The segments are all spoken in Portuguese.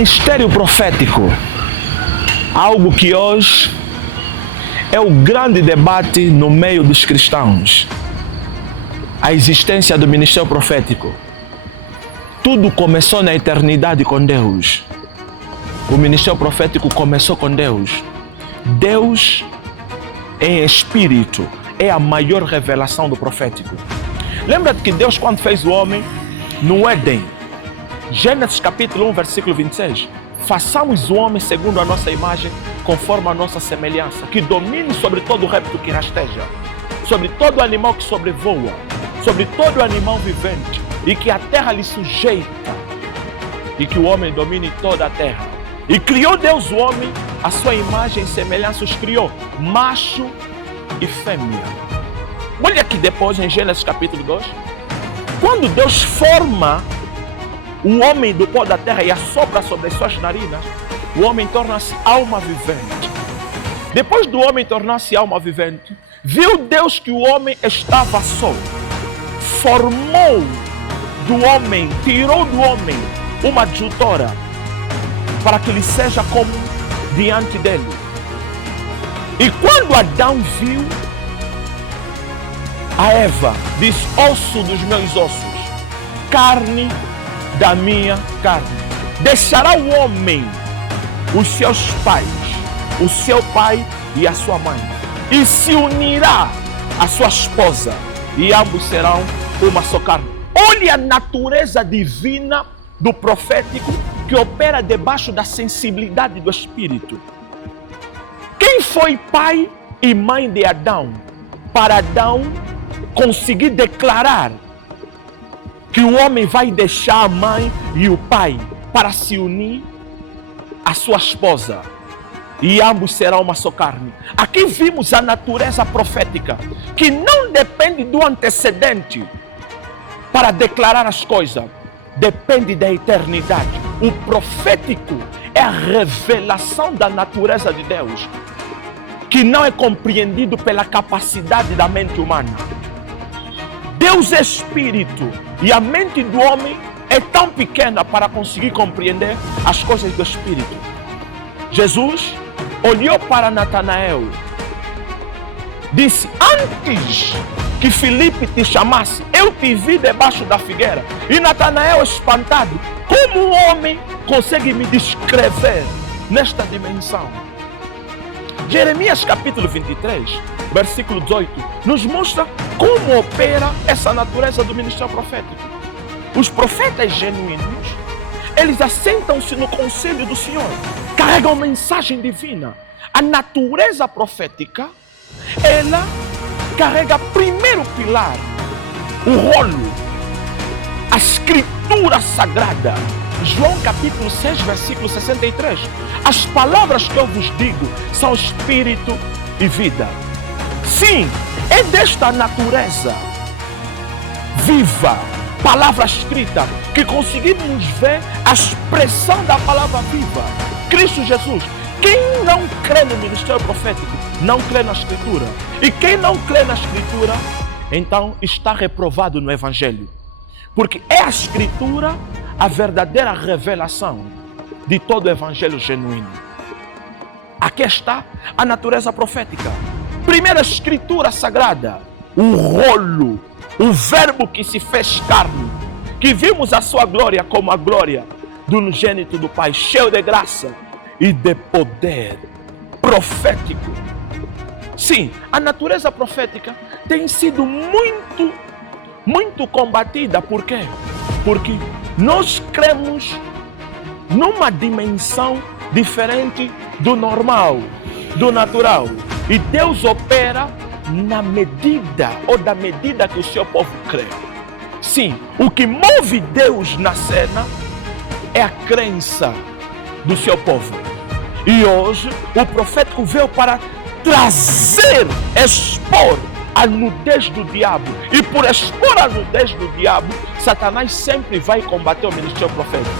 Ministério profético, algo que hoje é o grande debate no meio dos cristãos. A existência do ministério profético. Tudo começou na eternidade com Deus. O ministério profético começou com Deus. Deus em espírito é a maior revelação do profético. Lembra-te que Deus, quando fez o homem no Éden, Gênesis capítulo 1, versículo 26, façamos o homem segundo a nossa imagem, conforme a nossa semelhança, que domine sobre todo o réptil que rasteja, sobre todo animal que sobrevoa, sobre todo animal vivente, e que a terra lhe sujeita, e que o homem domine toda a terra. E criou Deus o homem, a sua imagem e semelhança os criou, macho e fêmea. Olha aqui depois em Gênesis capítulo 2, quando Deus forma o homem do pó da terra e assopra sobre as suas narinas, o homem torna-se alma vivente. Depois do homem tornar-se alma vivente, viu Deus que o homem estava só, formou do homem, tirou do homem uma adjutora, para que ele seja como diante dele. E quando Adão viu a Eva, disse: osso dos meus ossos, carne da minha carne. Deixará o homem os seus pais, o seu pai e a sua mãe, e se unirá à sua esposa, e ambos serão uma só carne. Olha a natureza divina do profético que opera debaixo da sensibilidade do Espírito. Quem foi pai e mãe de Adão, para Adão conseguir declarar que o homem vai deixar a mãe e o pai para se unir à sua esposa, e ambos serão uma só carne? Aqui vimos a natureza profética, que não depende do antecedente para declarar as coisas, depende da eternidade. O profético é a revelação da natureza de Deus, que não é compreendido pela capacidade da mente humana. Deus é espírito e a mente do homem é tão pequena para conseguir compreender as coisas do espírito. Jesus olhou para Natanael, disse: antes que Filipe te chamasse, eu te vi debaixo da figueira. E Natanael, espantado: como um homem consegue me descrever nesta dimensão? Jeremias capítulo 23, versículo 18, nos mostra como opera essa natureza do ministério profético. Os profetas genuínos, eles assentam-se no conselho do Senhor, carregam mensagem divina. A natureza profética, ela carrega primeiro pilar, o rolo, a escritura sagrada. João capítulo 6, versículo 63. As palavras que eu vos digo são espírito e vida. Sim, é desta natureza viva, palavra escrita, que conseguimos ver a expressão da palavra viva, Cristo Jesus. Quem não crê no ministério profético, não crê na Escritura. E quem não crê na Escritura, então está reprovado no Evangelho. Porque é a Escritura a verdadeira revelação de todo o Evangelho genuíno. Aqui está a natureza profética. Primeira Escritura sagrada, o rolo, o verbo que se fez carne, que vimos a sua glória como a glória do unigênito do Pai, cheio de graça e de poder profético. Sim, a natureza profética tem sido muito combatida. Por quê? Porque nós cremos numa dimensão diferente do normal, do natural. E Deus opera na medida ou da medida que o seu povo crê. Sim, o que move Deus na cena é a crença do seu povo. E hoje o profético veio para trazer, expor a nudez do diabo. E por expor a nudez do diabo, Satanás sempre vai combater o ministério profético.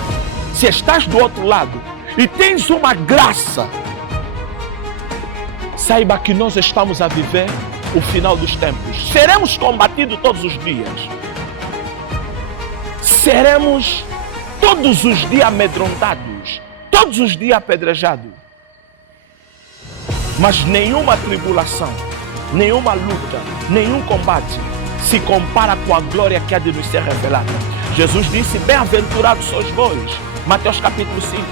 Se estás do outro lado e tens uma graça, saiba que nós estamos a viver o final dos tempos. Seremos combatidos todos os dias. Seremos todos os dias amedrontados. todos os dias apedrejado. Mas nenhuma tribulação, nenhuma luta, nenhum combate se compara com a glória que há de nos ser revelada. Jesus disse: bem-aventurados sois vós, Mateus capítulo 5,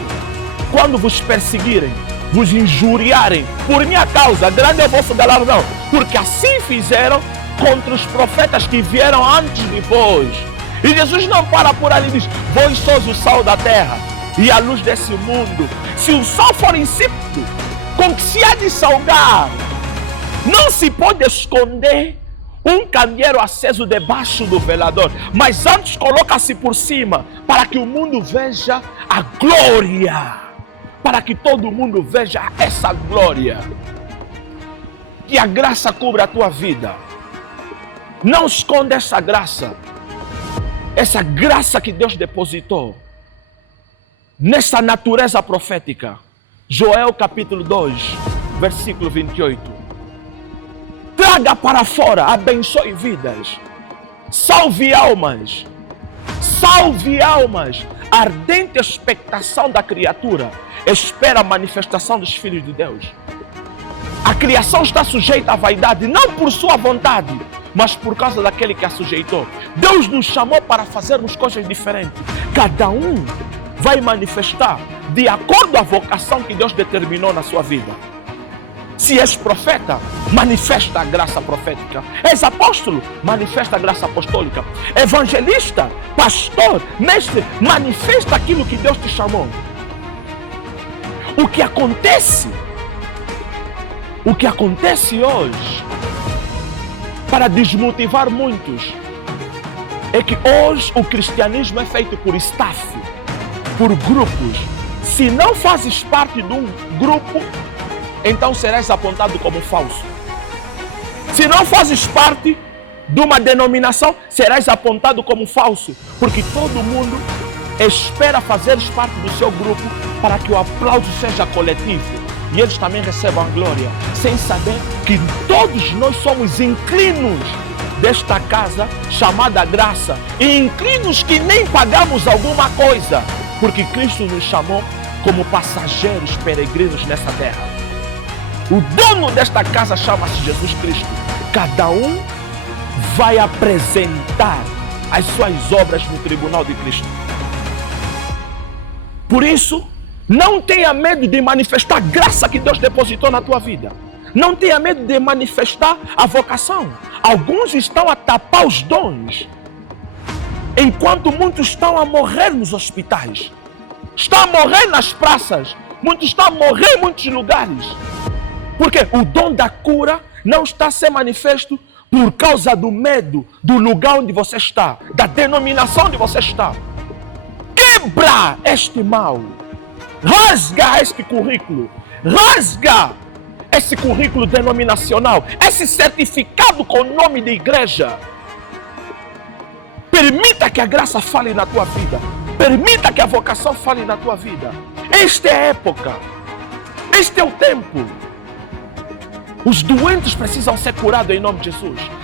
quando vos perseguirem, vos injuriarem por minha causa, grande é o vosso galardão, porque assim fizeram contra os profetas que vieram antes de vós. E Jesus não para por ali e diz: vós sois o sal da terra e a luz desse mundo. Se o sal for insípido, com que se há de salgar? Não se pode esconder um candeeiro aceso debaixo do velador, mas antes coloca-se por cima, para que o mundo veja a glória, para que todo mundo veja essa glória. Que a graça cubra a tua vida. Não esconda essa graça que Deus depositou nessa natureza profética. Joel capítulo 2, versículo 28. Traga para fora, abençoe vidas, salve almas, a ardente expectação da criatura espera a manifestação dos filhos de Deus. A criação está sujeita à vaidade, não por sua vontade, mas por causa daquele que a sujeitou. Deus nos chamou para fazermos coisas diferentes. Cada um vai manifestar de acordo à vocação que Deus determinou na sua vida. Se és profeta, manifesta a graça profética. És apóstolo, manifesta a graça apostólica. Evangelista, pastor, mestre, manifesta aquilo que Deus te chamou. O que acontece hoje, para desmotivar muitos, é que hoje o cristianismo é feito por staff, por grupos. Se não fazes parte de um grupo, então serás apontado como falso. Se não fazes parte de uma denominação, serás apontado como falso, porque todo mundo espera fazeres parte do seu grupo para que o aplauso seja coletivo e eles também recebam a glória, sem saber que todos nós somos inclinos desta casa chamada graça, e inclinos que nem pagamos alguma coisa, porque Cristo nos chamou como passageiros peregrinos nessa terra. O dono desta casa chama-se Jesus Cristo. Cada um vai apresentar as suas obras no tribunal de Cristo. Por isso, não tenha medo de manifestar a graça que Deus depositou na tua vida. Não tenha medo de manifestar a vocação. Alguns estão a tapar os dons, enquanto muitos estão a morrer nos hospitais, estão a morrer nas praças, muitos estão a morrer em muitos lugares. Porque o dom da cura não está a ser manifesto por causa do medo do lugar onde você está, da denominação onde você está. Quebra este mal. Rasga este currículo. Rasga esse currículo denominacional, esse certificado com o nome de igreja. Permita que a graça fale na tua vida. Permita que a vocação fale na tua vida. Esta é a época. Este é o tempo. Os doentes precisam ser curados em nome de Jesus.